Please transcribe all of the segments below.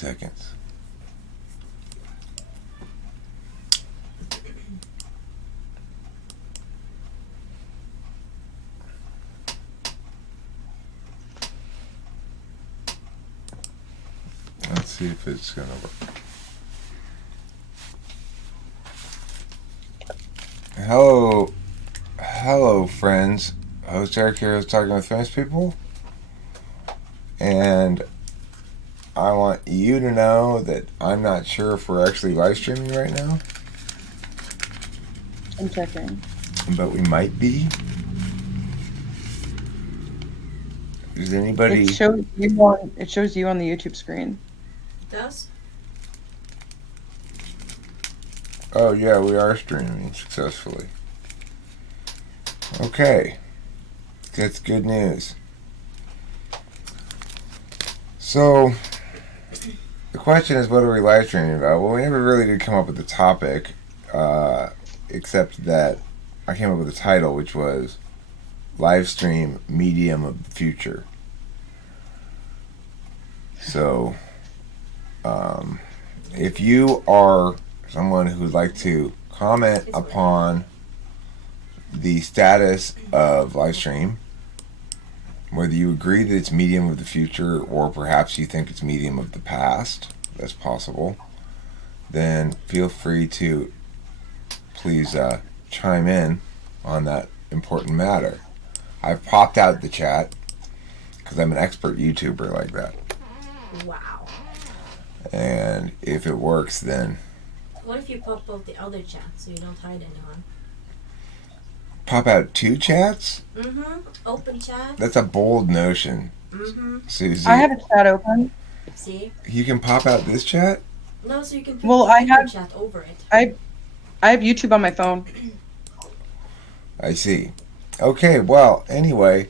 seconds. Let's see if it's going to work. Hello, friends. Host Eric here is talking with famous people. And I want you to know that I'm not sure if we're actually live streaming right now. I'm checking. But we might be. Is anybody... It shows you on the YouTube screen. It does? Oh, yeah, we are streaming successfully. Okay. That's good news. So, the question is, what are we live streaming about? Well, we never really did come up with the topic, except that I came up with a title, which was Live Stream Medium of the Future. So, if you are someone who would like to comment upon the status of live stream, whether you agree that it's medium of the future or perhaps you think it's medium of the past, that's possible, then feel free to please chime in on that important matter. I've popped out the chat because I'm an expert YouTuber like that. Wow. And if it works, then... What if you pop out the other chat so you don't hide anyone? Pop out 2 chats? Mm-hmm. Open chat. That's a bold notion, Susie. I have a chat open. See? You can pop out this chat? No, so you can put Well, the I open have- chat over it. I have YouTube on my phone. I see. Okay, well, anyway,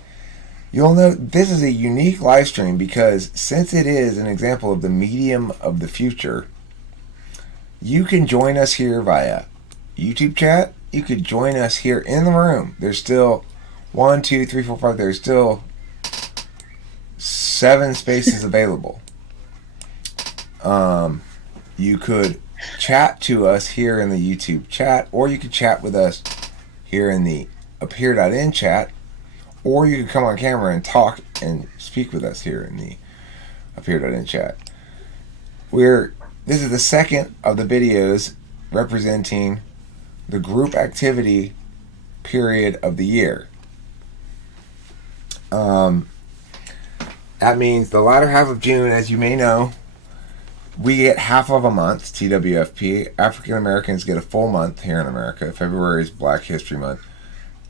you'll know this is a unique live stream because since it is an example of the medium of the future, you can join us here via YouTube chat. You could join us here in the room. There's still 1, 2, 3, 4, 5. There's still 7 spaces available. You could chat to us here in the YouTube chat, or you could chat with us here in the appear.in chat, or you could come on camera and talk and speak with us here in the appear.in chat. This is the second of the videos representing the group activity period of the year. That means the latter half of June, as you may know, we get half of a month, TWFP. African Americans get a full month here in America. February is Black History Month.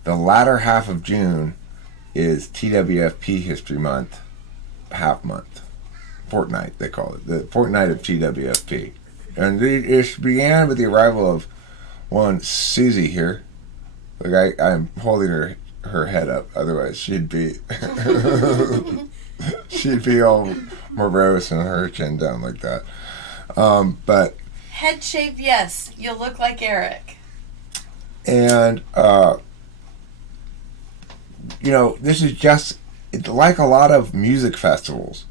The latter half of June is TWFP History Month, half month. Fortnight, they call it. The fortnight of TWFP. And it began with the arrival of one Susie here. Like I'm holding her head up, otherwise she'd be she'd be all morose and her chin down like that. But head shape, yes, you'll look like Eric. And this is just like a lot of music festivals.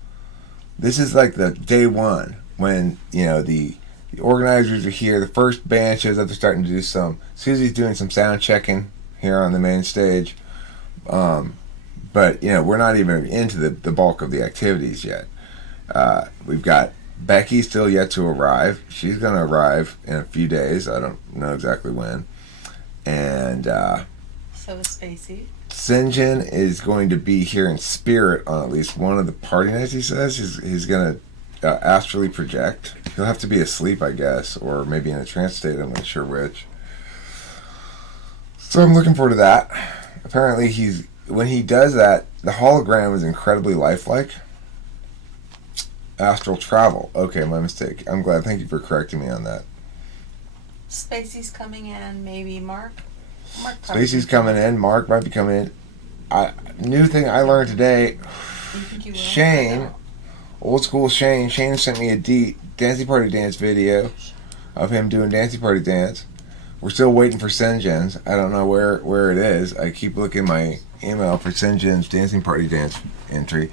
This is like the day one when the organizers are here. The first band shows up. They're starting to do Susie's doing some sound checking here on the main stage. But we're not even into the bulk of the activities yet. We've got Becky still yet to arrive. She's going to arrive in a few days. I don't know exactly when. And so is Spacey. Sinjin is going to be here in spirit on at least one of the party nights, he says. He's going to astrally project. He'll have to be asleep, I guess, or maybe in a trance state. I'm not sure which. So I'm looking forward to that. Apparently, when he does that, the hologram is incredibly lifelike. Astral travel. Okay, my mistake. I'm glad. Thank you for correcting me on that. Spacey's coming in. Maybe Mark. Spacey's coming in. Mark might be coming in. New thing I learned today. Shane, old school Shane sent me a Dancing Party Dance video of him doing Dancing Party Dance. We're still waiting for Sinjin's. I don't know where it is. I keep looking my email for Sinjin's Dancing Party Dance entry.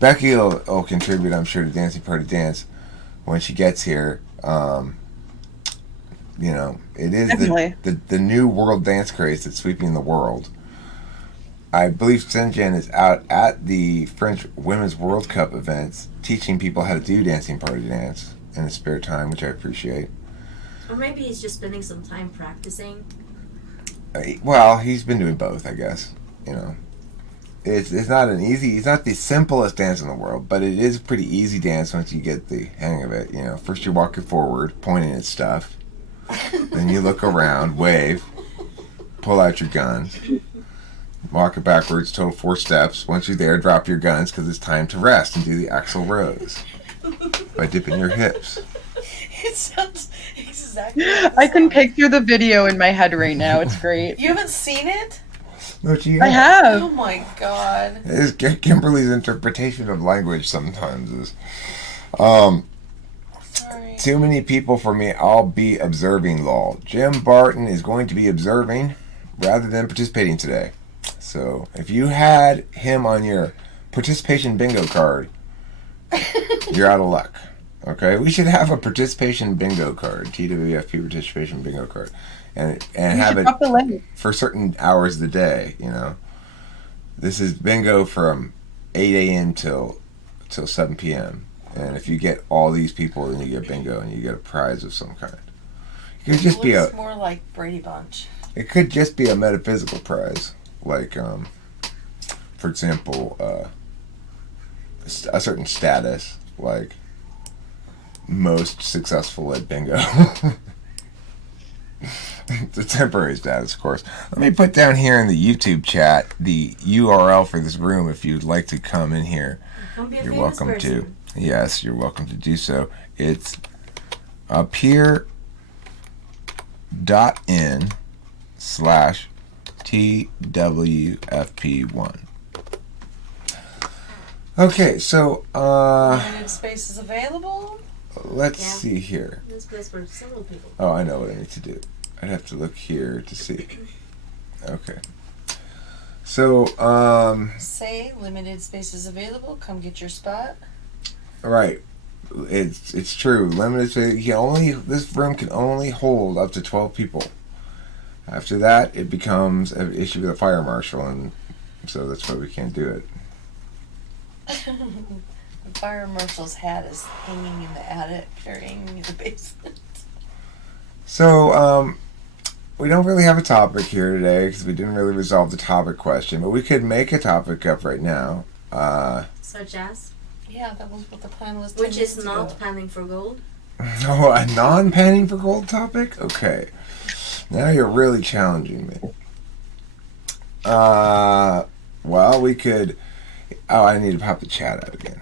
Becky will contribute, I'm sure, to Dancing Party Dance. when she gets here. You know, it is Definitely. the new world dance craze that's sweeping the world. I believe Sinjin is out at the French Women's World Cup events teaching people how to do dancing party dance in his spare time, which I appreciate. Or maybe he's just spending some time practicing. Well, he's been doing both, I guess. You know, it's not an easy, it's not the simplest dance in the world, but it is a pretty easy dance once you get the hang of it. You know, first you're walking forward, pointing at stuff, then you look around, wave, pull out your guns, walk it backwards, total 4 steps. Once you're there, drop your guns because it's time to rest and do the axel rose by dipping your hips. It sounds exactly like I can picture the video in my head right now. It's great. You haven't seen it? What you I got? Oh have. my god. It's Kimberly's interpretation of language sometimes is. Sorry. Too many people for me. I'll be observing, lol. Jim Barton is going to be observing rather than participating today. So if you had him on your participation bingo card, you're out of luck. Okay, we should have a participation bingo card, TWFP participation bingo card, and You have should it drop the link. for certain hours of the day. You know, this is bingo from 8 a.m. till 7 p.m. And if you get all these people, then you get bingo, and you get a prize of some kind. It could just be Looks a. more like Brady Bunch. It could just be a metaphysical prize, like, for example, a certain status, like most successful at bingo. It's a temporary status, of course. Let me put down here in the YouTube chat the URL for this room if you'd like to come in here. Come be a You're famous welcome person. to. Yes, you're welcome to do so. It's appear.in/TWFP1. Okay, so Limited space is available. let's Yeah. see here. This place for single people. Oh, I know what I need to do. I'd have to look here to see. Okay. So, Say limited space is available. Come get your spot. right. It's true. Limited space. This room can only hold up to 12 people. After that, it becomes an issue with a fire marshal, and so that's why we can't do it. The fire marshal's hat is hanging in the attic or hanging in the basement. So, we don't really have a topic here today because we didn't really resolve the topic question, but we could make a topic up right now. Such as? Yeah, that was what the plan was. 10 Which is minutes not ago. panning for gold. Oh, a non-panning for gold topic? Okay. Now you're really challenging me. Well, we could... Oh, I need to pop the chat out again.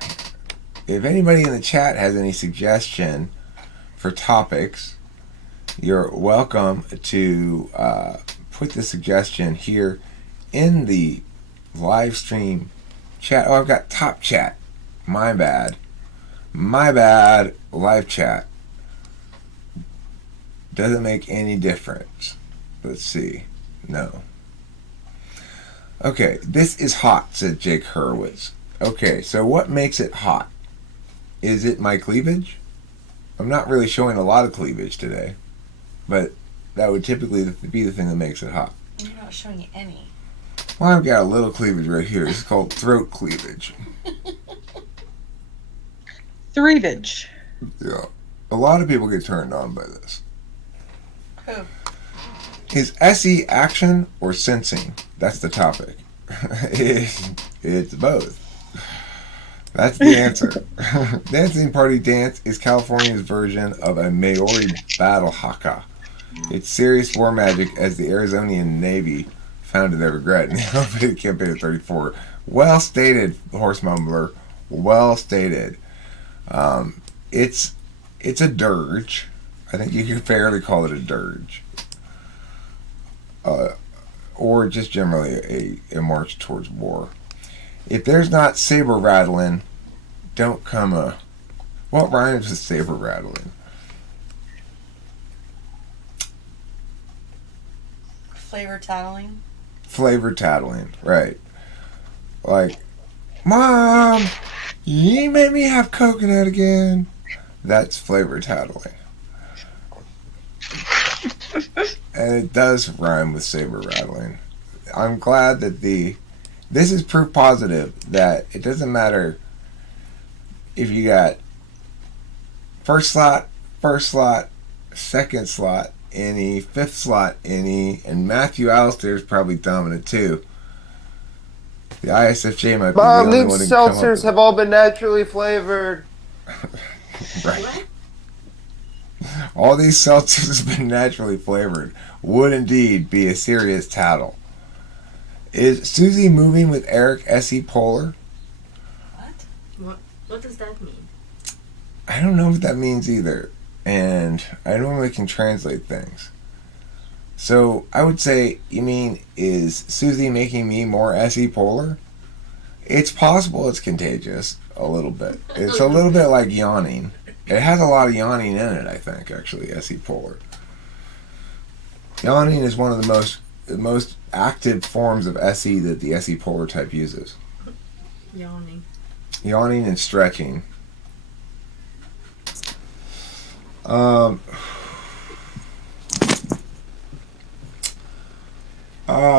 If anybody in the chat has any suggestion for topics, you're welcome to put the suggestion here in the live stream chat. Oh, I've got top chat. My bad. Live chat. Doesn't make any difference. Let's see. No. Okay, this is hot, said Jake Hurwitz. Okay, so what makes it hot? Is it my cleavage? I'm not really showing a lot of cleavage today, but that would typically be the thing that makes it hot. You're not showing any. Well, I've got a little cleavage right here. It's called throat cleavage. Threvage. Yeah. A lot of people get turned on by this. Who? Is SE action or sensing? That's the topic. It's both. That's the answer. Dancing Party Dance is California's version of a Maori battle haka. It's serious war magic as the Arizonian Navy found to their regret in the elevated campaign of 34. Well stated, Horse Mumbler. Well stated. It's a dirge. I think you could fairly call it a dirge. Or just generally a march towards war. If there's not saber rattling, don't come a... What rhymes with saber rattling? Flavor tattling. Flavor tattling, right. Like, Mom, you made me have coconut again. That's flavor tattling. And it does rhyme with saber rattling. I'm glad that this is proof positive that it doesn't matter if you got first slot, second slot, any, fifth slot, any, and Matthew Alistair's probably dominant too. The ISFJ might be Mom, the only these one to come up seltzers with have all been naturally flavored. right. What? All these seltzers have been naturally flavored. Would indeed be a serious tattle. Is Susie moving with Eric S.E. Polar? What does that mean? I don't know what that means either. And I normally can translate things. So I would say, you mean, is Susie making me more S.E. Polar? It's possible it's contagious a little bit. It's a little bit like yawning. It has a lot of yawning in it, I think, actually, S.E. Polar. Yawning is one of the most active forms of SE that the SE Polar type uses. Yawning. Yawning and stretching.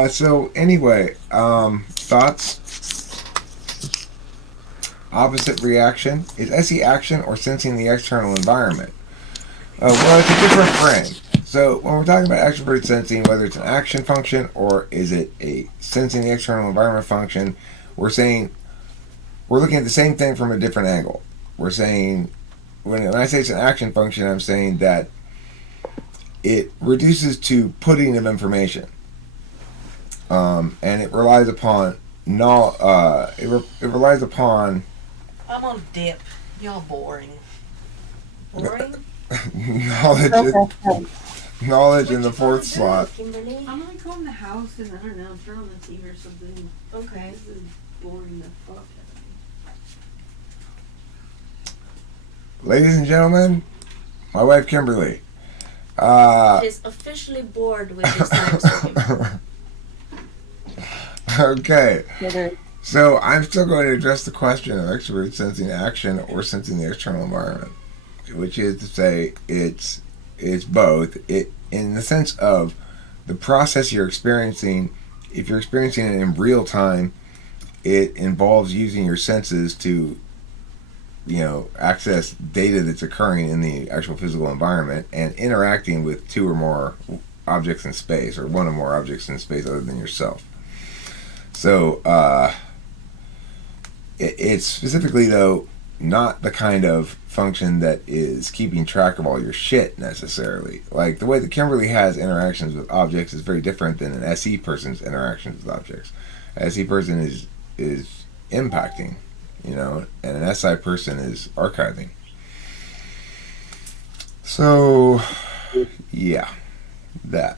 So anyway, thoughts? Opposite reaction. Is SE action or sensing the external environment? Well, it's a different frame. So when we're talking about extrovert sensing, whether it's an action function or is it a sensing the external environment function, we're looking at the same thing from a different angle. We're saying, when I say it's an action function, I'm saying that it reduces to putting of information, and it relies upon it relies upon I'm on dip. Y'all boring. Boring? knowledge in the fourth slot. Kimberly? I'm gonna go in the house and I don't know, turn on the TV or something. Okay. This is boring the fuck out of me. Ladies and gentlemen, my wife Kimberly. She's officially bored with this time stream. Okay. So I'm still going to address the question of extrovert sensing action or sensing the external environment, which is to say it's both. It in the sense of the process you're experiencing. If you're experiencing it in real time, it involves using your senses to, access data that's occurring in the actual physical environment and interacting with two or more objects in space, or one or more objects in space other than yourself. So it's specifically, though, not the kind of function that is keeping track of all your shit necessarily. Like the way that Kimberly has interactions with objects is very different than an SE person's interactions with objects. An SE person is impacting, and an SI person is archiving. So, yeah, that.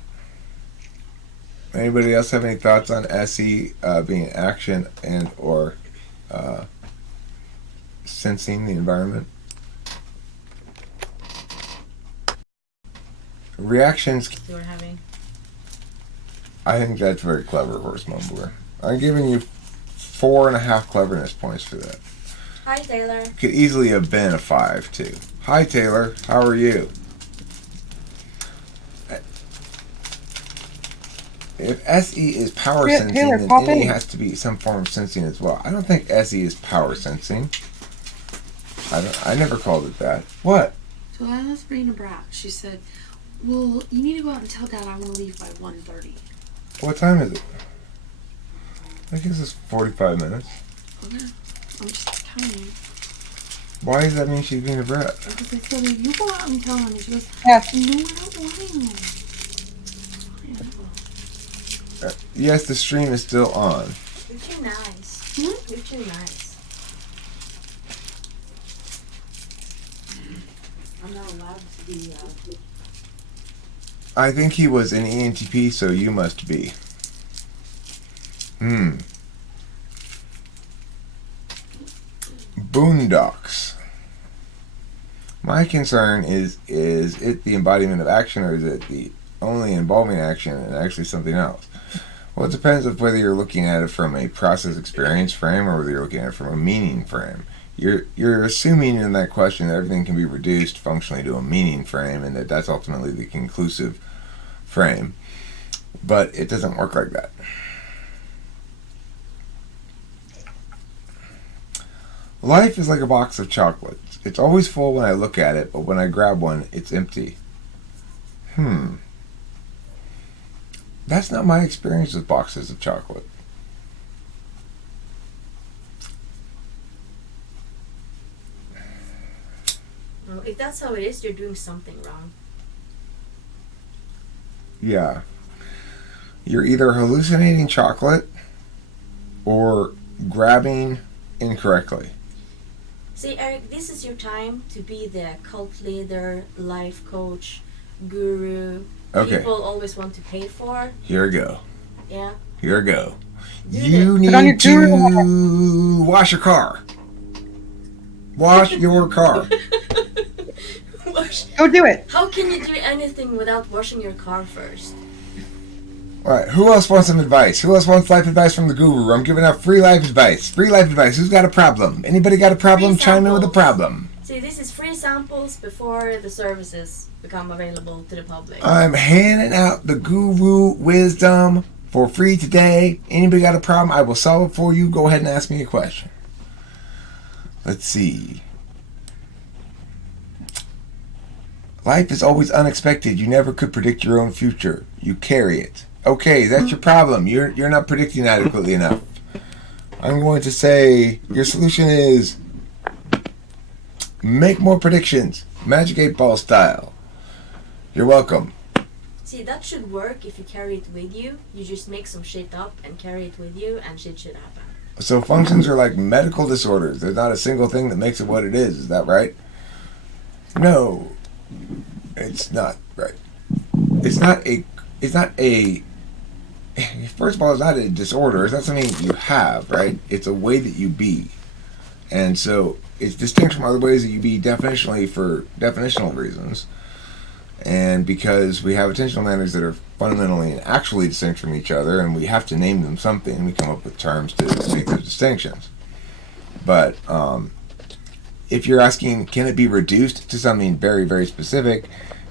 Anybody else have any thoughts on SE being action and or sensing the environment? Reactions. You were having. I think that's very clever, Horse Mumbler. I'm giving you 4.5 cleverness points for that. Hi, Taylor. Could easily have been a 5 too. Hi Taylor, how are you? If SE is power sensing, Taylor, then pop NE in. has to be some form of sensing as well. I don't think SE is power sensing. I never called it that. What? So I was bringing a brat. She said, well, you need to go out and tell Dad I want to leave by 1:30. What time is it? I guess it's 45 minutes. Okay. I'm just telling you. Why does that mean she's being a brat? Because I told her, you go out and tell him. And she goes, Yes. no, I don't want him. Yes, the stream is still on. You're too nice. Hmm? You're too nice. I'm not allowed to be, I think he was an ENTP, so you must be. Boondocks. My concern is it the embodiment of action, or is it the only involving action and actually something else? Well, it depends on whether you're looking at it from a process experience frame or whether you're looking at it from a meaning frame. you're assuming in that question that everything can be reduced functionally to a meaning frame, and that that's ultimately the conclusive frame. But it doesn't work like that. Life is like a box of chocolates. It's always full when I look at it, but when I grab one, it's empty. That's not my experience with boxes of chocolate. Well, if that's how it is, you're doing something wrong. Yeah. You're either hallucinating chocolate or grabbing incorrectly. See, Eric, this is your time to be the cult leader, life coach, guru. Okay. People always want to pay for. Here we go. Yeah. Here we go. Do You Put on your need to wash your car. Wash your car. Wash. Go do it. How can you do anything without washing your car first? Alright, who else wants some advice? Who else wants life advice from the guru? I'm giving out free life advice. Free life advice. Who's got a problem? Anybody got a problem? Free Chime in with a samples. problem. See, this is free samples before the services become available to the public. I'm handing out the guru wisdom for free today. Anybody got a problem? I will solve it for you. Go ahead and ask me a question. Let's see. Life is always unexpected. You never could predict your own future. You carry it. Okay, that's your problem. You're not predicting adequately enough. I'm going to say your solution is make more predictions. Magic 8-ball style. You're welcome. See, that should work if you carry it with you. You just make some shit up and carry it with you, and shit should happen. So functions are like medical disorders. There's not a single thing that makes it what it is. Is that right? No, it's not right. It's not a. First of all, it's not a disorder. It's not something you have, right? It's a way that you be. And so it's distinct from other ways that you be definitionally for definitional reasons. And because we have attentional manners that are fundamentally and actually distinct from each other, and we have to name them something, we come up with terms to make those distinctions. But if you're asking, can it be reduced to something very, very specific?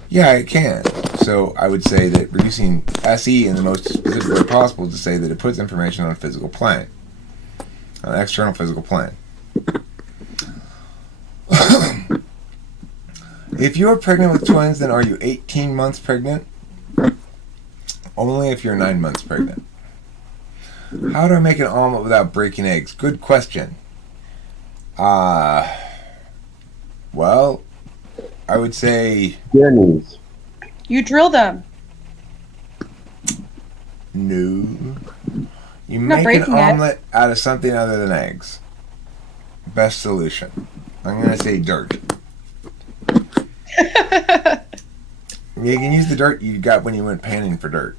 Yeah, it can. So I would say that reducing SE in the most specific way possible is to say that it puts information on a physical plane, an external physical plane. If you're pregnant with twins, then are you 18 months pregnant? Only if you're 9 months pregnant. How do I make an omelet without breaking eggs? Good question. Well, I would say Jenny's. You drill them. no. You Not make an breaking it. omelet out of something other than eggs. Best solution. I'm going to say dirt. You can use the dirt you got when you went panning for dirt.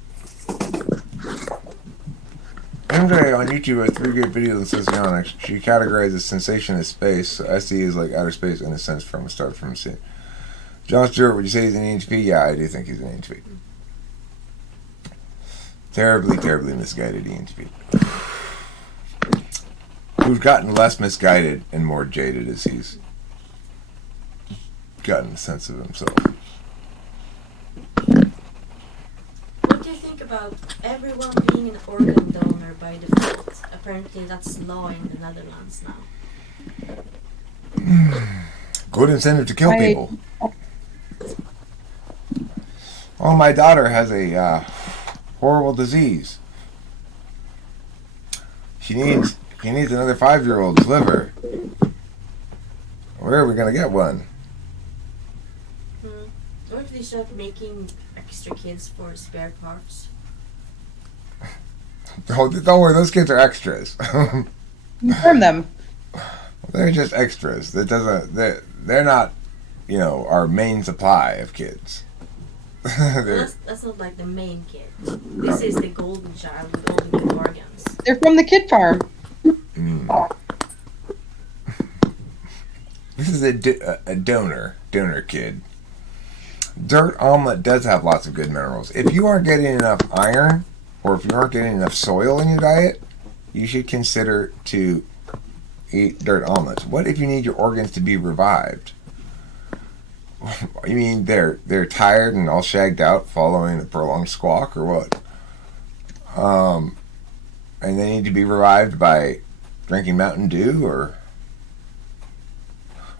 Andre on YouTube has 3 good videos on socionics. She categorizes sensation as space, so SE is like outer space in a sense from a start from a scene. John Stewart, would you say he's an ENTP? Yeah, I do think he's an ENTP. Terribly, terribly misguided ENTP. Who's gotten less misguided and more jaded as he's gotten a sense of himself. What do you think about everyone being an organ donor by default? Apparently that's law in the Netherlands now. Good incentive to kill I- people. Oh, my daughter has a horrible disease. She needs another 5-year-old's liver. Where are we gonna get one? What if they start making extra kids for spare parts? Don't worry, those kids are extras. Confirm them. They're just extras. They're not, our main supply of kids. They're- Oh. That's not like the main kid. This is the golden child with all the good organs. They're from the kid farm. This is a donor kid. Dirt omelet does have lots of good minerals. If you aren't getting enough iron, or if you aren't getting enough soil in your diet, you should consider to eat dirt omelets? What if you need your organs to be revived? You mean they're tired and all shagged out following a prolonged squawk, or what? And they need to be revived by drinking Mountain Dew, or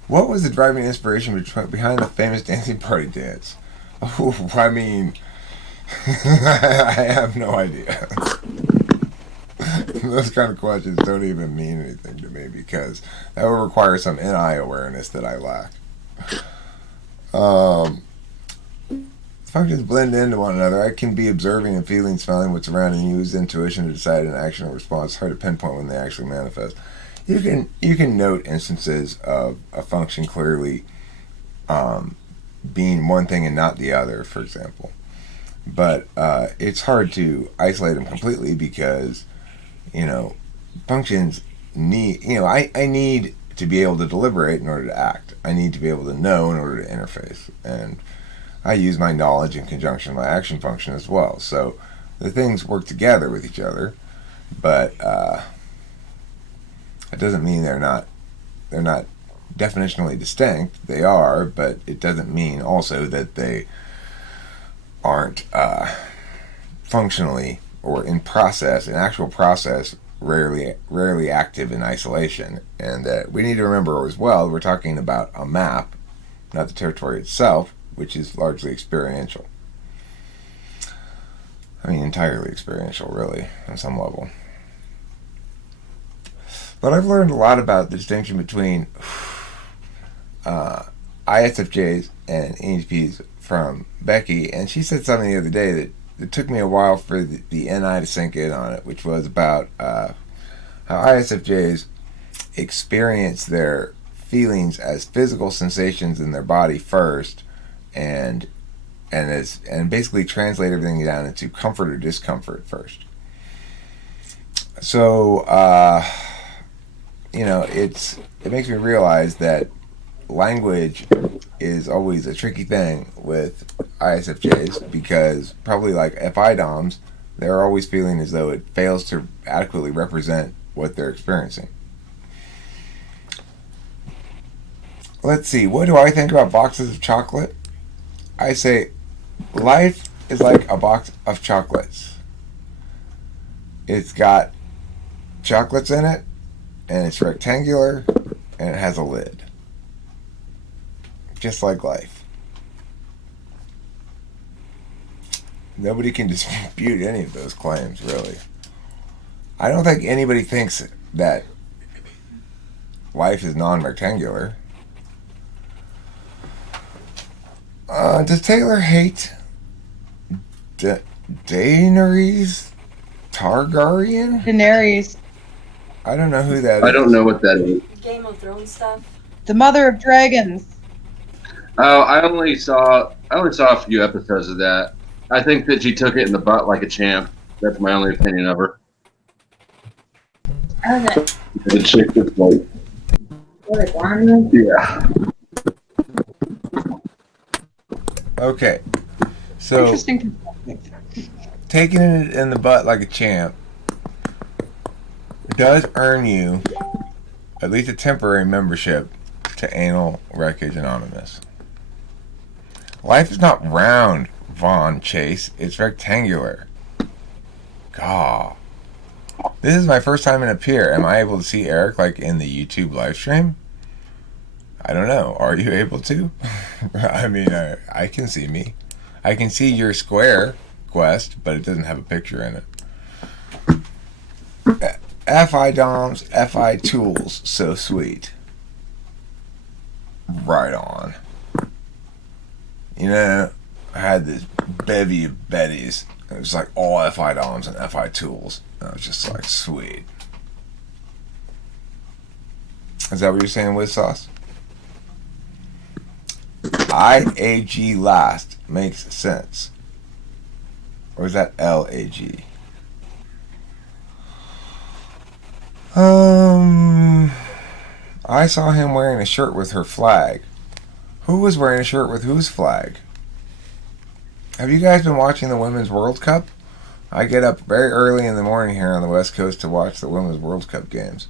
what was the driving inspiration behind the famous dancing party dance? Oh, I mean, I have no idea. Those kind of questions don't even mean anything to me because that would require some NI awareness that I lack. Functions blend into one another. I can be observing and feeling, smelling what's around, and use intuition to decide an action or response. It's hard to pinpoint when they actually manifest. You can note instances of a function clearly being one thing and not the other, for example. But it's hard to isolate them completely because, functions need, I need to be able to deliberate in order to act. I need to be able to know in order to interface. And I use my knowledge in conjunction with my action function as well. So the things work together with each other, but it doesn't mean they're not definitionally distinct. They are, but it doesn't mean also that they aren't functionally or in actual process, rarely active in isolation. And that we need to remember as well, we're talking about a map, not the territory itself, which is largely experiential. I mean, entirely experiential, really, on some level. But I've learned a lot about the distinction between ISFJs and ENTPs from Becky, and she said something the other day that it took me a while for the NI to sink in on it, which was about how ISFJs experience their feelings as physical sensations in their body first, and basically translate everything down into comfort or discomfort first. So it makes me realize that language is always a tricky thing with ISFJs because probably like FI-DOMs, they're always feeling as though it fails to adequately represent what they're experiencing. Let's see, what do I think about boxes of chocolate? I say life is like a box of chocolates. It's got chocolates in it, and it's rectangular, and it has a lid. Just like life. Nobody can dispute any of those claims, really. I don't think anybody thinks that life is non-rectangular. Does Taylor hate Daenerys Targaryen? Daenerys, I don't know who that is. I don't know what that is. Game of Thrones stuff. the mother of dragons. Oh, I only saw a few episodes of that. I think that she took it in the butt like a champ. That's my only opinion of her. Okay. The chick that's like, yeah. Okay. So Interesting perspective. taking it in the butt like a champ does earn you at least a temporary membership to Anal Wreckage Anonymous. Life is not round, Vaughn Chase. It's rectangular. Gah. This is my first time in a pier. Am I able to see Eric like in the YouTube live stream? I don't know. Are you able to? I mean, I can see me. I can see your square quest, but it doesn't have a picture in it. FI DOMs, FI tools, so sweet. Right on. I had this bevy of Bettys. It was like all FI DOMs and FI tools. And I was just like, sweet. Is that what you're saying, Wiz Sauce? IAG last makes sense. Or is that LAG? I saw him wearing a shirt with her flag. Who was wearing a shirt with whose flag? Have you guys been watching the Women's World Cup? I get up very early in the morning here on the West Coast to watch the Women's World Cup games.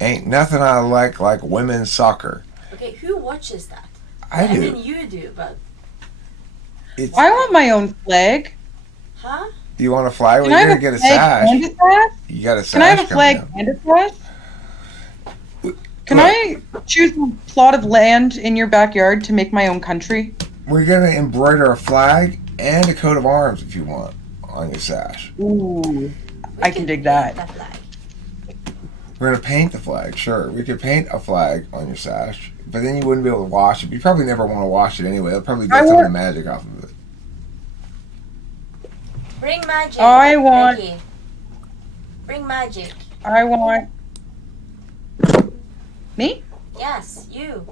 Ain't nothing I like women's soccer. Okay, who watches that? I do. mean, you do, but It's I want my own flag. huh? you want to fly? Well, Can you're I have gonna a get a flag sash. and a sash? You got a Can I have sash a coming flag up. and a sash? Can Look, I choose a plot of land in your backyard to make my own country? we're gonna embroider a flag and a coat of arms if you want on your sash. Ooh, We I can could dig paint that. flag. We're gonna paint the flag. Sure, we could paint a flag on your sash, but then you wouldn't be able to wash it. You probably never want to wash it anyway. It'll probably I get some of the want- magic off of it. Bring magic. I want- Becky. Bring magic. I want me Yes, you.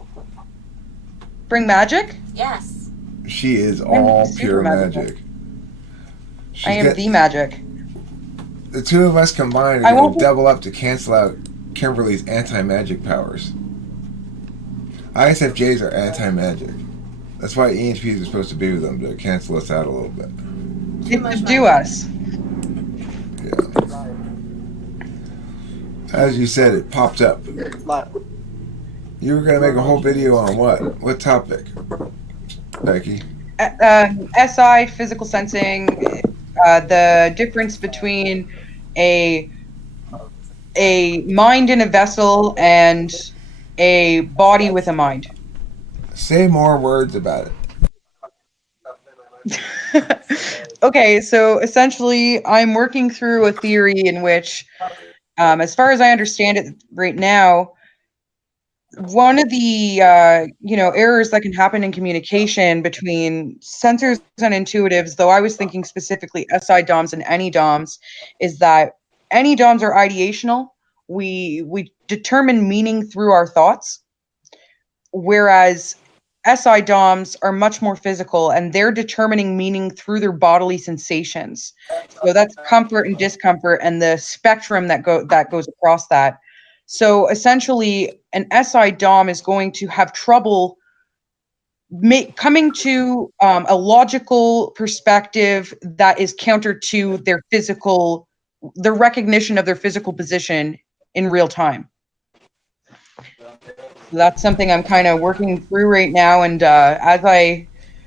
bring magic. Yes. She is all super pure magical. magic. I am got- the magic. The two of us combined I are going won't- to double up to cancel out Kimberly's anti-magic powers. ISFJs are anti-magic. That's why ENTPs are supposed to be with them, to cancel us out a little bit. Too much Subdue magic. us. Yeah. As you said, it popped up. You were going to make a whole video on what? What topic, Becky? SI, physical sensing, the difference between a mind in a vessel and a body with a mind. Say more words about it. Okay, so essentially, I'm working through a theory in which, as far as I understand it right now, one of the errors that can happen in communication between sensors and intuitives, though I was thinking specifically SI DOMs and any DOMs, is that any DOMs are ideational. We determine meaning through our thoughts, whereas SI DOMs are much more physical and they're determining meaning through their bodily sensations. So that's comfort and discomfort and the spectrum that goes across that. So essentially, an SI DOM is going to have trouble coming to a logical perspective that is counter to the recognition of their physical position in real time. So that's something I'm kind of working through right now, and as I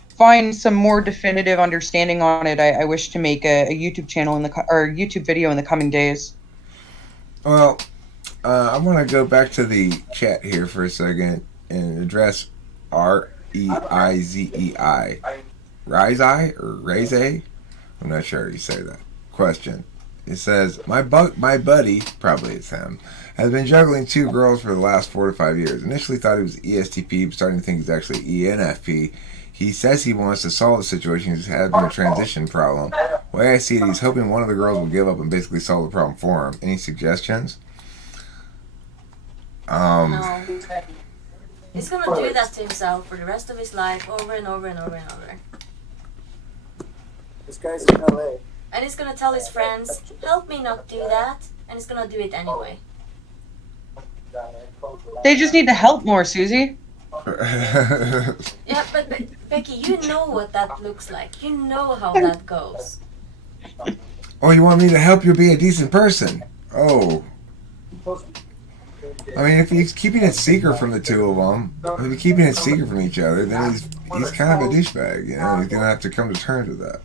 find some more definitive understanding on it, I wish to make a YouTube channel or YouTube video in the coming days. Well, I want to go back to the chat here for a second and address REIZEI. Rise-I or Raise-A? I'm not sure how you say that. Question. It says, my buddy, probably it's him, has been juggling two girls for the last 4 to 5 years. Initially thought he was ESTP, but starting to think he's actually ENFP. He says he wants to solve the situation. He's having a transition problem. The way I see it, he's hoping one of the girls will give up and basically solve the problem for him. Any suggestions? No. He's gonna do that to himself for the rest of his life, over and over and over and over. This guy's in LA. And he's gonna tell his friends, help me not do that. And he's gonna do it anyway. They just need to help more, Susie. Yeah, but Becky, you know what that looks like. You know how that goes. Oh, you want me to help you be a decent person? Oh. I mean, if he's keeping it secret from the two of them, if he's keeping it secret from each other, then he's kind of a douchebag, you know? He's going to have to come to terms with that.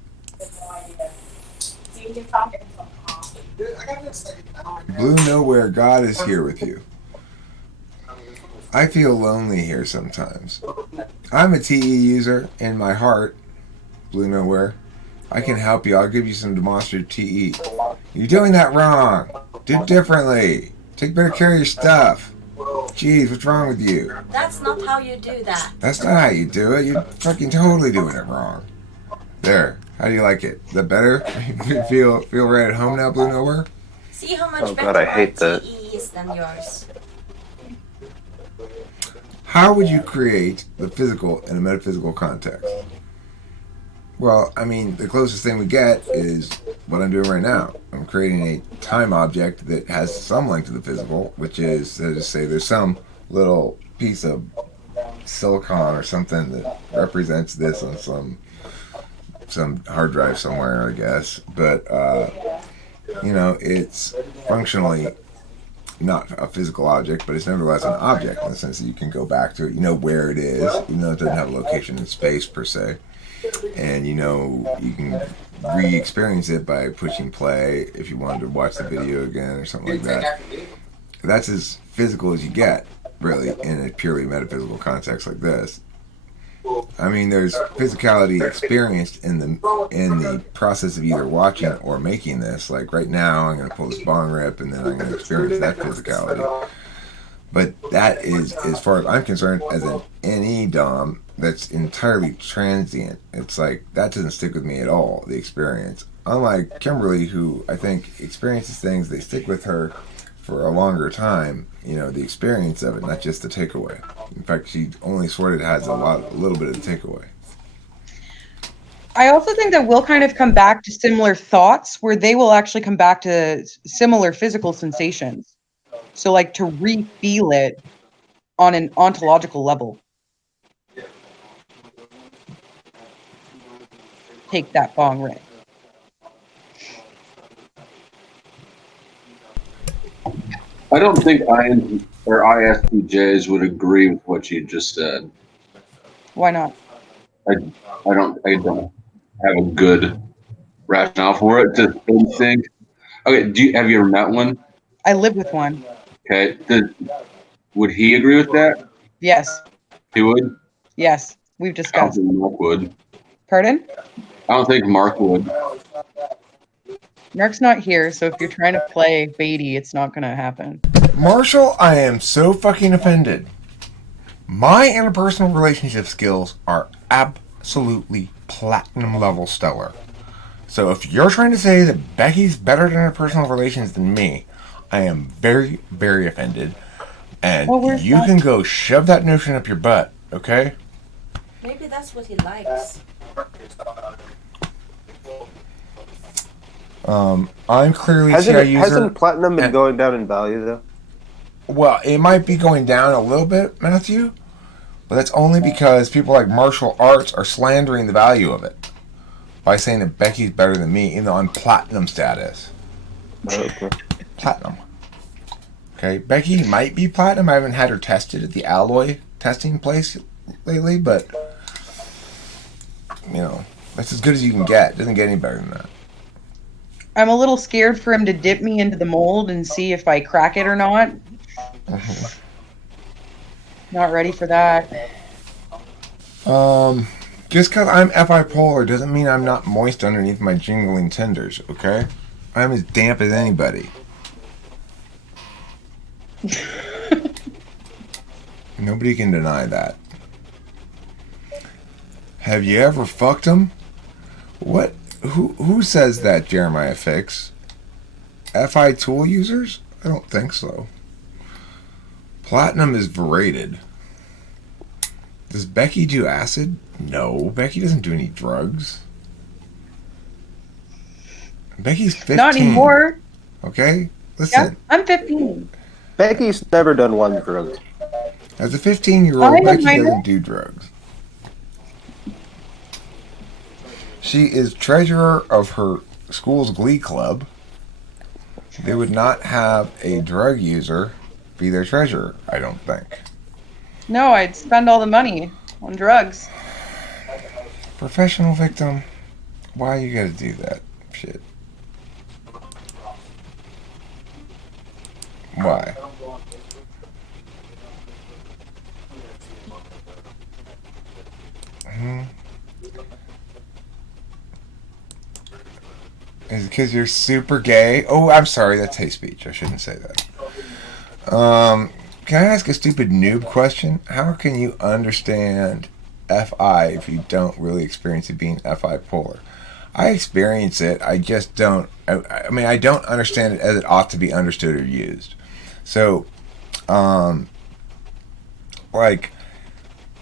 Blue Nowhere, God is here with you. I feel lonely here sometimes. I'm a TE user in my heart, Blue Nowhere. I can help you. I'll give you some demonstrative TE. You're doing that wrong. Do it differently. Take better care of your stuff. Jeez, what's wrong with you? That's not how you do that. That's not how you do it. You're fucking totally doing it wrong. There. How do you like it? Is that better? You feel right at home now, Blue Nowhere? See how much Oh, better God, I hate my that. TE is than yours. How would you create the physical in a metaphysical context? Well, I mean, the closest thing we get is what I'm doing right now. I'm creating a time object that has some link to the physical, which is, let's just say there's some little piece of silicon or something that represents this on some hard drive somewhere, I guess. But, you know, it's functionally not a physical object, but it's nevertheless an object in the sense that you can go back to it. You know where it is, even though it doesn't have a location in space per se. And you know you can re-experience it by pushing play if you wanted to watch the video again or something like that. That's as physical as you get, really, in a purely metaphysical context like this. I mean, there's physicality experienced in the process of either watching or making this. Like right now, I'm going to pull this bong rip, and then I'm going to experience that physicality. But that is, as far as I'm concerned, as an NE Dom, that's entirely transient. It's like, that doesn't stick with me at all, the experience. Unlike Kimberly, who I think experiences things, they stick with her for a longer time, you know, the experience of it, not just the takeaway. In fact, she only sort of has a little bit of the takeaway. I also think that we'll kind of come back to similar thoughts where they will actually come back to similar physical sensations. So like to re-feel it on an ontological level. Take that bong rip. I don't think ISTJs would agree with what you just said. Why not? I don't have a good rationale for it to think. Okay, have you ever met one? I live with one. Okay, would he agree with that? Yes. He would? Yes. We've I don't discussed. think Mark would. Pardon? I don't think Mark would. Mark's not here, so if you're trying to play Beatty, it's not going to happen. Marshall, I am so fucking offended. My interpersonal relationship skills are absolutely platinum level stellar. So if you're trying to say that Becky's better at interpersonal relations than me, I am very, very offended. And you can go shove that notion up your butt, okay? Maybe that's what he likes. I'm clearly a CI user. Hasn't platinum been going down in value, though? Well, it might be going down a little bit, Matthew, but that's only because people like Martial Arts are slandering the value of it by saying that Becky's better than me, even though I'm platinum status. Okay. Platinum. Okay, Becky might be platinum. I haven't had her tested at the alloy testing place lately, but you know, that's as good as you can get. It doesn't get any better than that. I'm a little scared for him to dip me into the mold and see if I crack it or not. Mm-hmm. Not ready for that. Just because I'm FI polar doesn't mean I'm not moist underneath my jingling tenders, okay? I'm as damp as anybody. Nobody can deny that. Have you ever fucked him? What? Who says that, Jeremiah Fix? FI tool users? I don't think so. Platinum is berated. Does Becky do acid? No, Becky doesn't do any drugs. Becky's 15. Not anymore. Okay? Listen. Yeah, I'm 15. Becky's never done one drug. As a 15-year-old, Becky doesn't do drugs. She is treasurer of her school's glee club. They would not have a drug user be their treasurer, I don't think. No, I'd spend all the money on drugs. Professional victim, why you gotta do that shit? Why? Is it because you're super gay? Oh, I'm sorry, that's hate speech. I shouldn't say that. Can I ask a stupid noob question? How can you understand FI if you don't really experience it being FI polar? I experience it. I just don't. I mean, I don't understand it as it ought to be understood or used. So, like,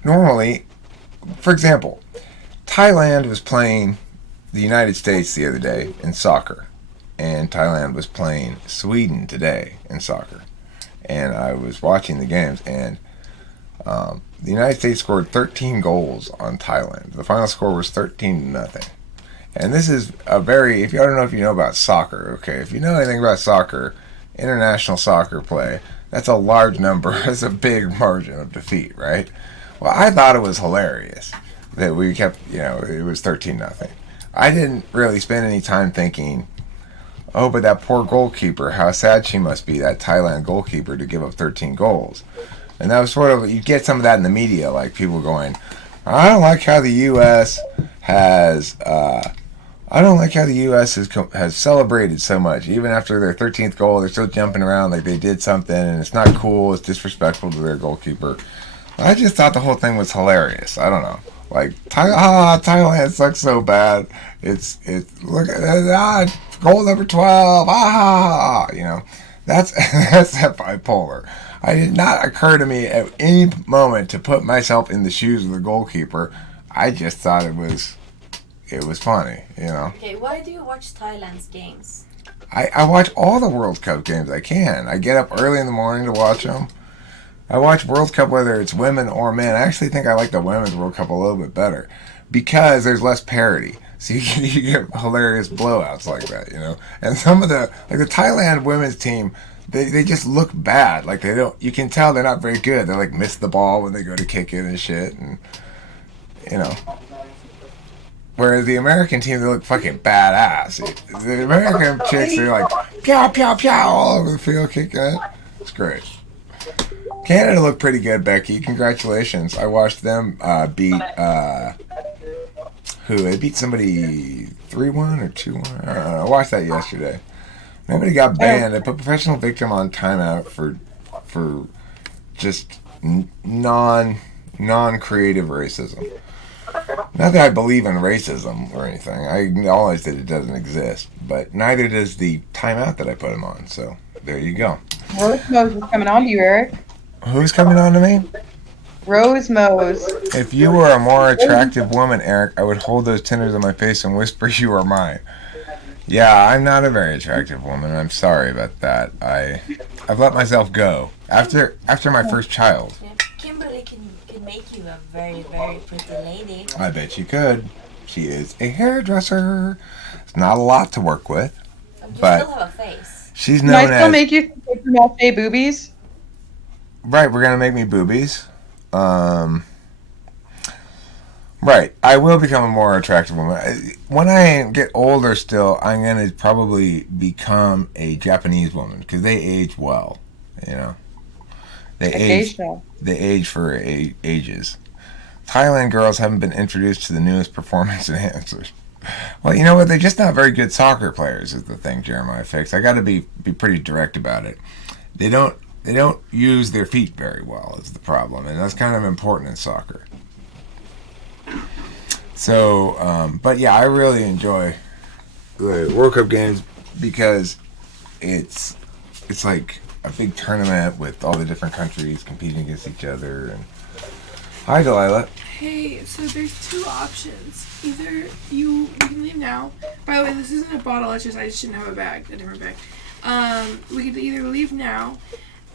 normally, for example, Thailand was playing the United States the other day in soccer, and Thailand was playing Sweden today in soccer. And I was watching the games, and the United States scored 13 goals on Thailand. The final score was 13-0. And this is a very, if you don't know if you know about soccer, okay, if you know anything about soccer international soccer play, that's a large number. That's a big margin of defeat, right? Well, I thought it was hilarious that we kept, it was 13-0. I didn't really spend any time thinking, oh, but that poor goalkeeper, how sad she must be, that Thailand goalkeeper, to give up 13 goals. And that was sort of, you get some of that in the media, like people going, I don't like how the U.S. has, has celebrated so much. Even after their 13th goal, they're still jumping around like they did something, and it's not cool, it's disrespectful to their goalkeeper. I just thought the whole thing was hilarious. I don't know. Like, Thailand sucks so bad. Look at goal number 12. That's that bipolar. It did not occur to me at any moment to put myself in the shoes of the goalkeeper. I just thought it was funny, Okay, why do you watch Thailand's games? I watch all the World Cup games I can. I get up early in the morning to watch them. I watch World Cup whether it's women or men. I actually think I like the Women's World Cup a little bit better because there's less parity. So you get hilarious blowouts like that, And some of the Thailand women's team, they just look bad. Like you can tell they're not very good. They like miss the ball when they go to kick it and shit, and Whereas the American team, they look fucking badass. The American chicks, they're like pow pow pow all over the field kicking it. It's great. Canada looked pretty good, Becky. Congratulations. I watched them beat who? They beat somebody 3-1 or 2-1. I don't know. I watched that yesterday. Nobody got banned. They put professional victim on timeout for just non-creative racism. Not that I believe in racism or anything. I acknowledge that it doesn't exist, but neither does the timeout that I put him on. So there you go. Rose Mose is coming on to you, Eric. Who's coming on to me? Rose Mose. If you were a more attractive woman, Eric, I would hold those tenders on my face and whisper you are mine. Yeah, I'm not a very attractive woman. I'm sorry about that. I've let myself go after my first child. Yeah, Kimberly can make you a very, very pretty lady. I bet you could. She is a hairdresser. It's not a lot to work with, but still have a face. She's Can known I still as make you not say boobies? right. We're gonna make me boobies. Right. I will become a more attractive woman. When I get older still, I'm going to probably become a Japanese woman because they age well, They age for ages. Thailand girls haven't been introduced to the newest performance enhancers. Well, you know what? They're just not very good soccer players is the thing, Jeremiah Fix. I got to be pretty direct about it. They don't use their feet very well is the problem, and that's kind of important in soccer. So, but yeah, I really enjoy the World Cup games because it's like a big tournament with all the different countries competing against each other. And hi, Delilah. Hey, so there's two options. Either you can leave now. By the way, this isn't a bottle. I just didn't have a different bag. We could either leave now,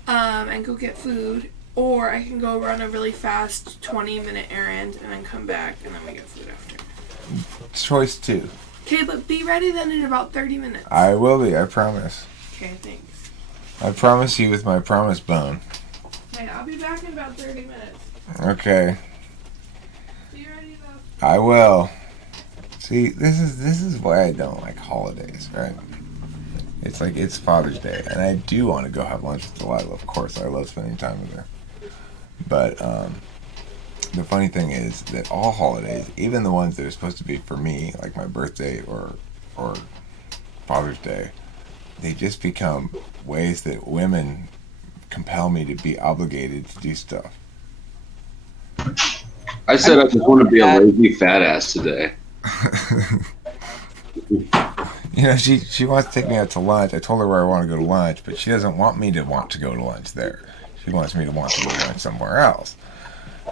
and go get food, or I can go run a really fast 20-minute errand and then come back and then we get food after. Choice 2. Okay, but be ready then in about 30 minutes. I will be, I promise. Okay, thanks. I promise you with my promise bone. Okay, I'll be back in about 30 minutes. Okay. Be ready though. I will. See, this is why I don't like holidays, right? It's like it's Father's Day, and I do want to go have lunch with Delilah. Of course, I love spending time with her. But the funny thing is that all holidays, even the ones that are supposed to be for me, like my birthday or Father's Day, they just become ways that women compel me to be obligated to do stuff. I said I just want to be a lazy fat ass today. She wants to take me out to lunch. I told her where I want to go to lunch, but she doesn't want me to want to go to lunch there. She wants me to want to go to lunch somewhere else.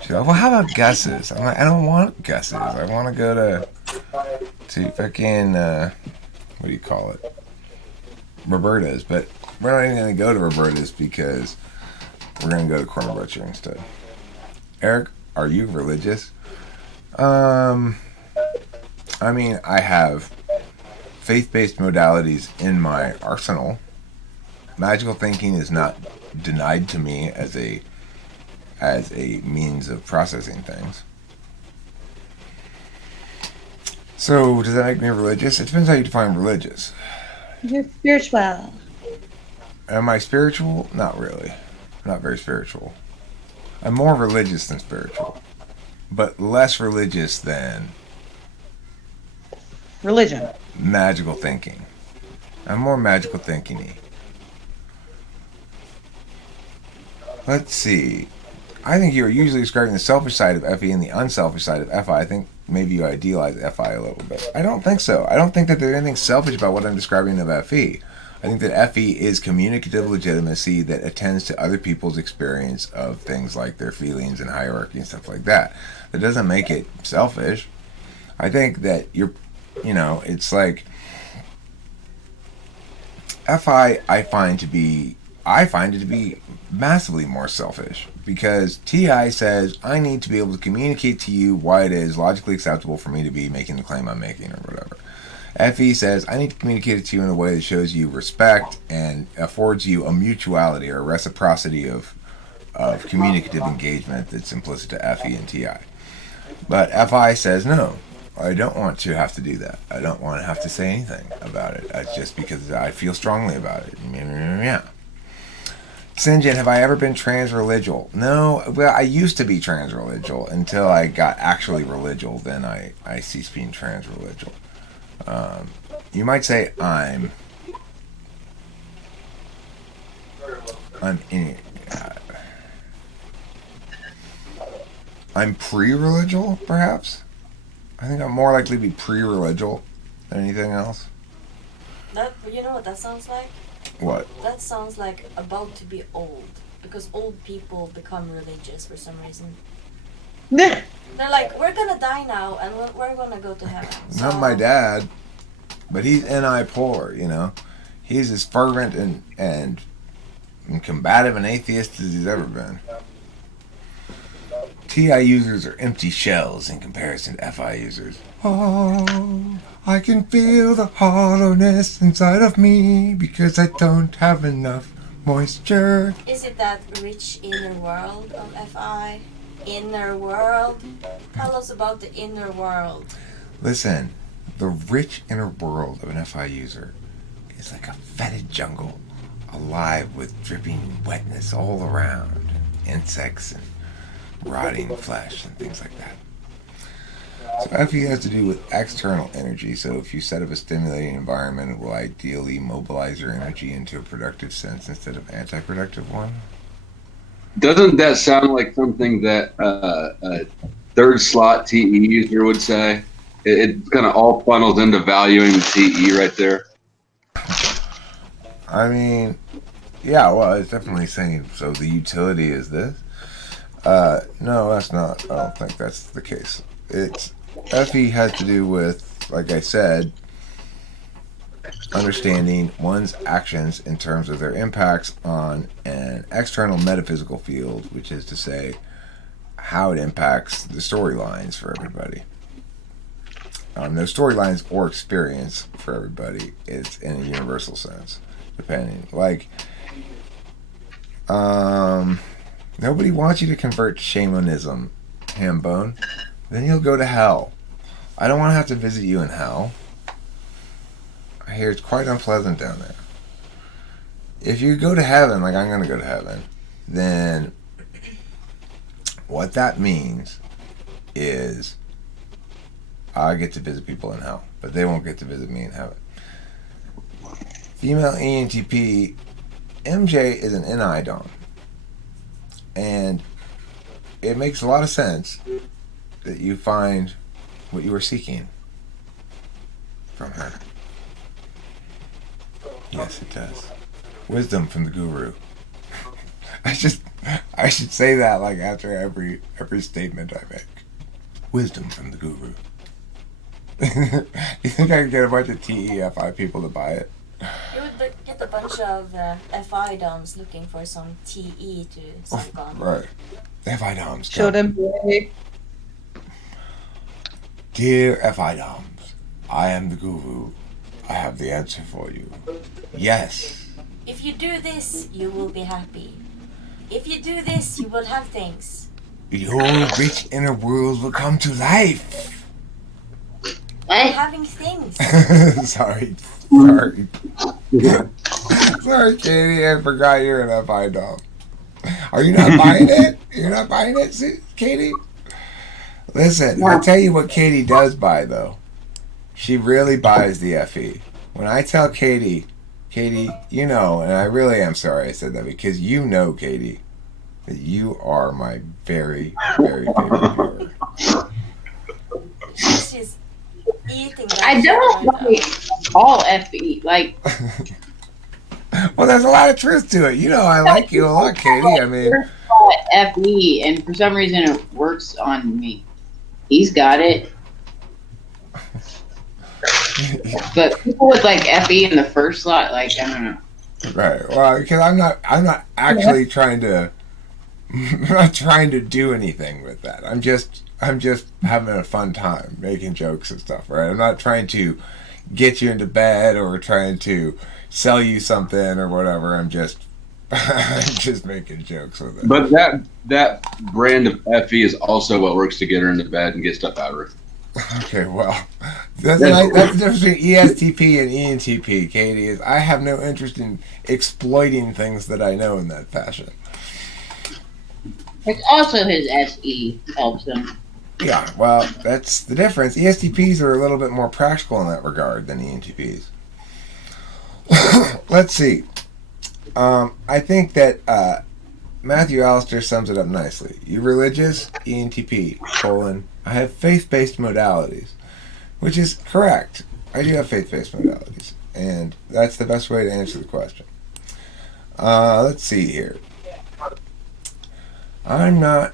She's like, well, how about Gus's? I'm like, I don't want Gus's. I want to go to fucking, what do you call it? Roberta's. But we're not even going to go to Roberta's because we're going to go to Corner Butcher instead. Eric, are you religious? I have faith-based modalities in my arsenal. magical thinking is not denied to me as a means of processing things. So, does that make me religious? It depends how you define religious. You're spiritual. Am I spiritual? Not really. I'm not very spiritual. I'm more religious than spiritual, but less religious than Religion. magical thinking. I'm more magical thinking-y. Let's see. I think you're usually describing the selfish side of FE and the unselfish side of FI. I think maybe you idealize FI a little bit. I don't think so. I don't think that there's anything selfish about what I'm describing of FE. I think that FE is communicative legitimacy that attends to other people's experience of things like their feelings and hierarchy and stuff like that. That doesn't make it selfish. I think that it's like FI I find it to be massively more selfish because TI says I need to be able to communicate to you why it is logically acceptable for me to be making the claim I'm making or whatever. FE says I need to communicate it to you in a way that shows you respect and affords you a mutuality or a reciprocity of communicative engagement that's implicit to FE and TI. But FI says no. I don't want to have to do that. I don't want to have to say anything about it. It's just because I feel strongly about it. Yeah. Sinjin, have I ever been trans-religial? No. Well, I used to be trans-religial until I got actually religial. Then I ceased being trans-religial. You might say I'm pre-religial, perhaps. I think I'm more likely to be pre-religial than anything else. You know what that sounds like? What? That sounds like about to be old, because old people become religious for some reason. They're like, we're gonna die now, and we're gonna go to heaven. So, Not my dad, but he's NI poor, He's as fervent and combative an atheist as he's ever been. TI users are empty shells in comparison to FI users. Oh, I can feel the hollowness inside of me because I don't have enough moisture. is it that rich inner world of FI? Inner world? Tell us about the inner world. Listen, the rich inner world of an FI user is like a fetid jungle, alive with dripping wetness all around, insects and rotting flesh and things like that. So FE has to do with external energy, so if you set up a stimulating environment, it will ideally mobilize your energy into a productive sense instead of anti-productive one. Doesn't that sound like something that a third slot TE user would say? It kind of all funnels into valuing the TE right there. I mean, yeah, well, it's definitely saying, so the utility is this. No, that's not. I don't think that's the case. FE has to do with, like I said, understanding one's actions in terms of their impacts on an external metaphysical field, which is to say, how it impacts the storylines for everybody. No storylines or experience for everybody. It's in a universal sense, depending. Like, nobody wants you to convert to shamanism, Hambone. Then you'll go to hell. I don't want to have to visit you in hell. I hear it's quite unpleasant down there. If you go to heaven, like I'm going to go to heaven, then what that means is I get to visit people in hell, but they won't get to visit me in heaven. Female ENTP, MJ is an NI dom. And it makes a lot of sense that you find what you were seeking from her. Yes, it does. Wisdom from the guru. I should say that like after every statement I make. Wisdom from the guru. You think I could get a bunch of TEFI people to buy it? You would get a bunch of FI doms looking for some TE to suck on. Right. FI doms. Show them. Dear FI doms, I am the guru. I have the answer for you. Yes, if you do this, you will be happy. If you do this, you will have things. Your rich inner world will come to life. What? Having things. Sorry. Sorry, Katie. I forgot you're in that pie dog. Are you not buying it? You're not buying it, Katie? Listen, I'll tell you what Katie does buy, though. She really buys the FE. When I tell Katie, you know, and I really am sorry I said that because you know, Katie, that you are my very, very favorite viewer. She's eating that I shit don't right like all FE. Like, Well, there's a lot of truth to it. You know, I like you a lot, Katie. I mean, FE, and for some reason it works on me. He's got it. But people with like FE in the first slot, like, I don't know. right. Well, because I'm not actually trying to. I'm not trying to do anything with that. I'm just having a fun time making jokes and stuff, right? I'm not trying to get you into bed or trying to sell you something or whatever. I'm just making jokes with it. But that brand of FE is also what works to get her into bed and get stuff out of her. Okay, well, that's the difference between ESTP and ENTP, Katie. Is I have no interest in exploiting things that I know in that fashion. It's also his SE helps him. Yeah, well, that's the difference. ESTPs are a little bit more practical in that regard than ENTPs. Let's see. I think that Matthew Allister sums it up nicely. You religious? ENTP, I have faith-based modalities. Which is correct. I do have faith-based modalities. And that's the best way to answer the question. Let's see here. I'm not...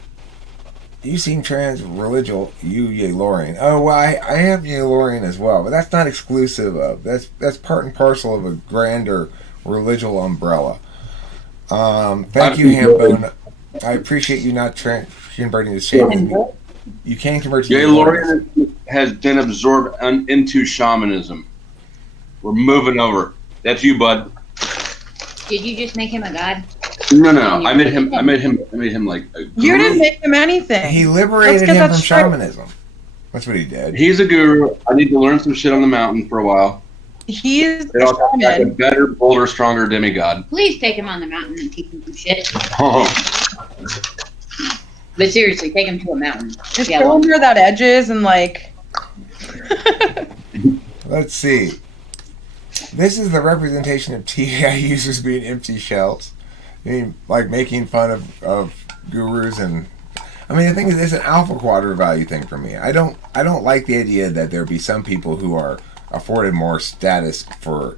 You seem trans-religial, you Yalorian. Oh, well, I am Yalorian as well, but that's not exclusive of. That's part and parcel of a grander religious umbrella. Thank you, Hambone. I appreciate you not converting to shamanism. You can convert to Yalorian has been absorbed into shamanism. We're moving over. That's you, bud. Did you just make him a god? No. I made him like a guru. You didn't make him anything. He liberated Let's get him that from straight. shamanism. That's what he did. He's a guru. I need to learn some shit on the mountain for a while. He's Then I'll come back a shaman. better, bolder, stronger demigod. Please take him on the mountain and teach him some shit. Oh. But seriously, take him to a mountain. Just show him where that edge is and like. Let's see. This is the representation of TI users being empty shells. I mean, like making fun of gurus and. I mean, the thing is, it's an alpha quadrant value thing for me. I don't like the idea that there be some people who are afforded more status for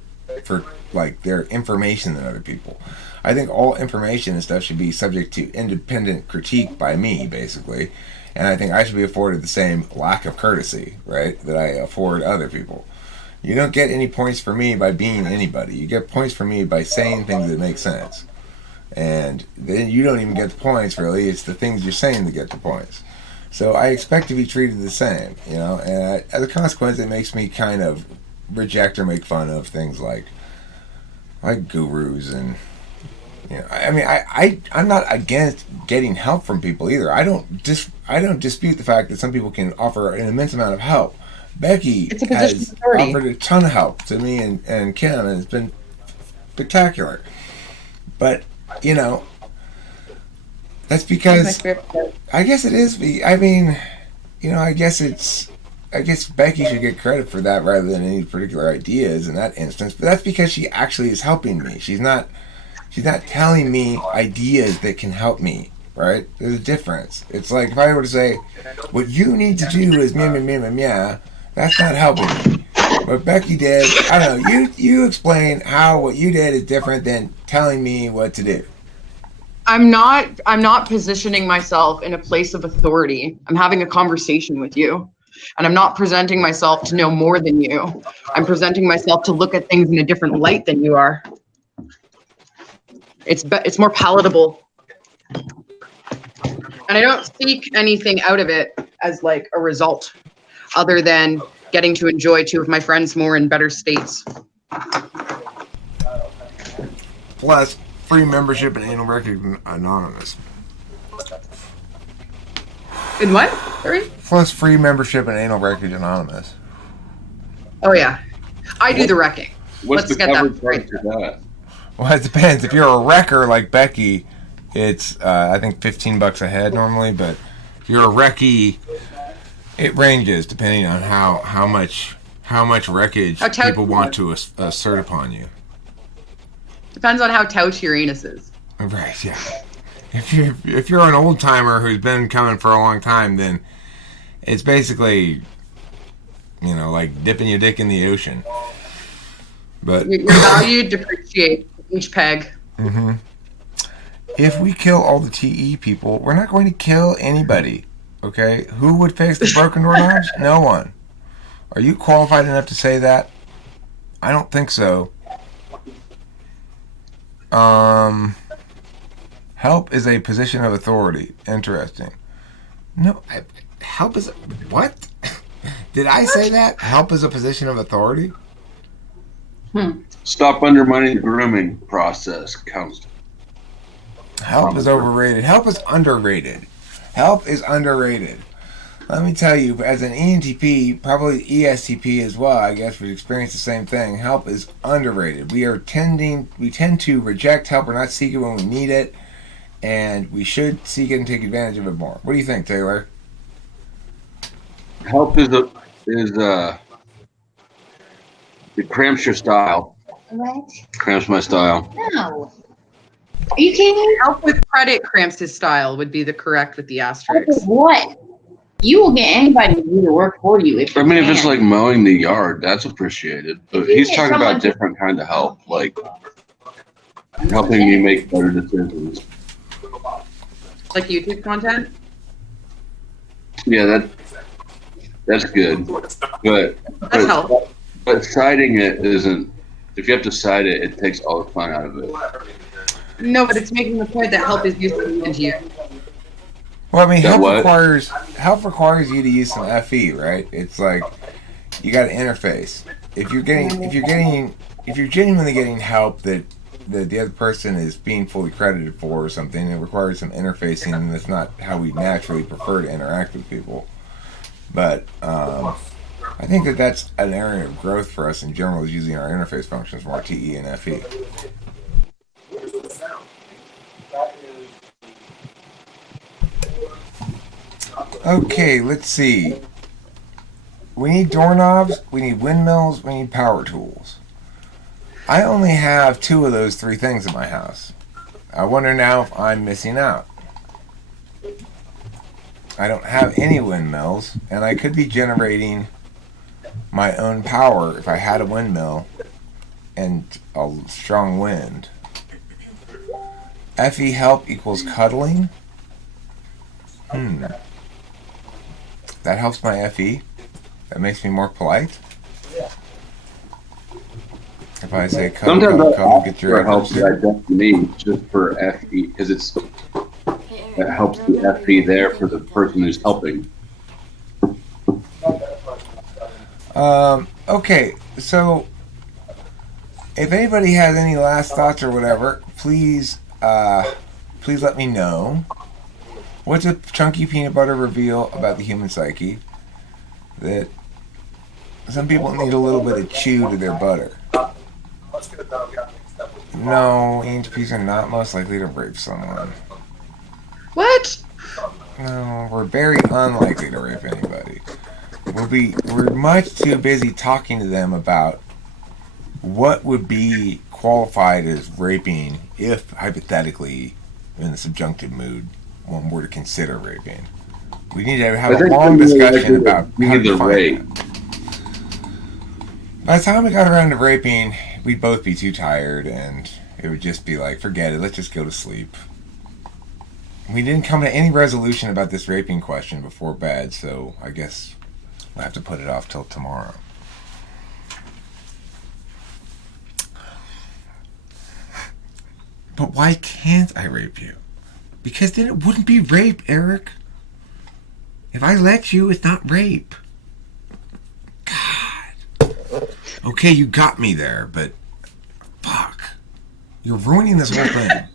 like their information than other people. I think all information and stuff should be subject to independent critique by me, basically. And I think I should be afforded the same lack of courtesy, right, that I afford other people. You don't get any points for me by being anybody. You get points for me by saying things that make sense. And then you don't even get the points, really. It's the things you're saying that get the points. So I expect to be treated the same, you know. And as a consequence, it makes me kind of reject or make fun of things like gurus and, you know. I mean, I'm not against getting help from people either. I don't dispute the fact that some people can offer an immense amount of help. Becky has offered a ton of help to me and Kim, and it's been spectacular. But, you know, that's because I guess it is. I mean, you know, I guess Becky should get credit for that rather than any particular ideas in that instance. But that's because she actually is helping me. She's not telling me ideas that can help me. Right? There's a difference. It's like if I were to say, what you need to do is meh, that's not helping me. What Becky did, I don't know, you explain how what you did is different than telling me what to do. I'm not positioning myself in a place of authority. I'm having a conversation with you. And I'm not presenting myself to know more than you. I'm presenting myself to look at things in a different light than you are. It's more palatable. And I don't seek anything out of it as like a result other than getting to enjoy two of my friends more in better states. plus free membership in Anal Record Anonymous. In what? Sorry? Plus free membership in Anal Record Anonymous. Oh, yeah. I do the wrecking. What's Let's the get cover that price right for that? Well, it depends. If you're a wrecker like Becky, it's I think $15 a head normally. But if you're a recce, it ranges depending on how much wreckage people want to assert upon you. Depends on how touch your anus is. Right. Yeah. If you're an old timer who's been coming for a long time, then it's basically, like dipping your dick in the ocean. But Your value depreciates each peg. Mm-hmm. If we kill all the TE people, we're not going to kill anybody. Okay? Who would fix the broken doorknobs? No one. Are you qualified enough to say that? I don't think so. Help is a position of authority. Interesting. No, help is... What? Did I say that? Help is a position of authority? Stop undermining the grooming process. Counts. Help is overrated. Help is underrated. Help is underrated. Let me tell you, as an ENTP, probably ESTP as well, I guess, we experience the same thing. Help is underrated. We tend to reject help or not seek it when we need it, and we should seek it and take advantage of it more. What do you think, Taylor? Help it cramps your style. What? Cramps my style. No. Are you kidding me? Help with credit cramps his style would be the correct with the asterisk. What? You will get anybody to do the work for you if you I mean, if can. it's like mowing the yard, that's appreciated. But he's talking about different kind of help, like helping me make better decisions. Like YouTube content? Yeah, that's good. But That's help. But citing it isn't. If you have to cite it, it takes all the fun out of it. No, but it's making the point that help is useful to you. Well, I mean, That help requires you to use some FE, right? It's like you got to interface. If you're genuinely getting help that the other person is being fully credited for or something, it requires some interfacing, and that's not how we naturally prefer to interact with people. But I think that's an area of growth for us in general, is using our interface functions more, TE and FE. Okay, let's see. We need doorknobs, we need windmills, we need power tools. I only have 2 of those 3 things in my house. I wonder now if I'm missing out. I don't have any windmills, and I could be generating my own power if I had a windmill and a strong wind. FE help equals cuddling. That helps my FE. That makes me more polite. If I say cuddle, get your helps that definitely needs just for FE because it helps the FE there for the person who's helping. Okay, so if anybody has any last thoughts or whatever, please let me know. What's a chunky peanut butter reveal about the human psyche? That some people need a little bit of chew to their butter. No, ENTPs are not most likely to rape someone. What? No, we're very unlikely to rape anybody. We're much too busy talking to them about what would be qualified as raping if, hypothetically, in the subjunctive mood, one were to consider raping. We need to have a long discussion about how to define that. By the time we got around to raping, we'd both be too tired, and it would just be like, forget it, let's just go to sleep. We didn't come to any resolution about this raping question before bed, so I guess we'll have to put it off till tomorrow. But why can't I rape you? Because then it wouldn't be rape, Eric. If I let you, it's not rape. God. Okay, you got me there, but fuck. You're ruining this whole thing.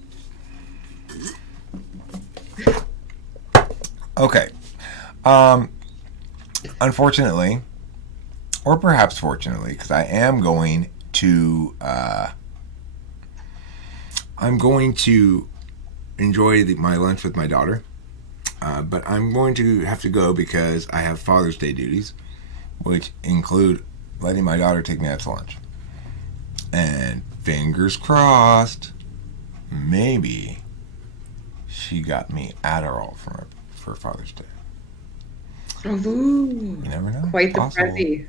Okay. Unfortunately, or perhaps fortunately, because I am going to enjoy my lunch with my daughter, but I'm going to have to go because I have Father's Day duties, which include letting my daughter take me out to lunch. And fingers crossed, maybe she got me Adderall for Father's Day. Ooh, You never know. quite the Possible. prezi.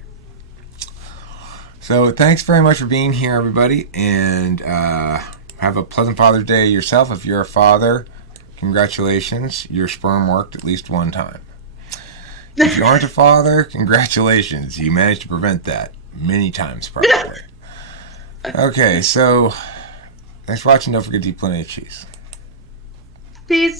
So thanks very much for being here, everybody, and have a pleasant Father's Day yourself. If you're a father, congratulations. Your sperm worked at least one time. If you aren't a father, congratulations. You managed to prevent that many times, probably. Okay, so thanks for watching. Don't forget to eat plenty of cheese. Peace.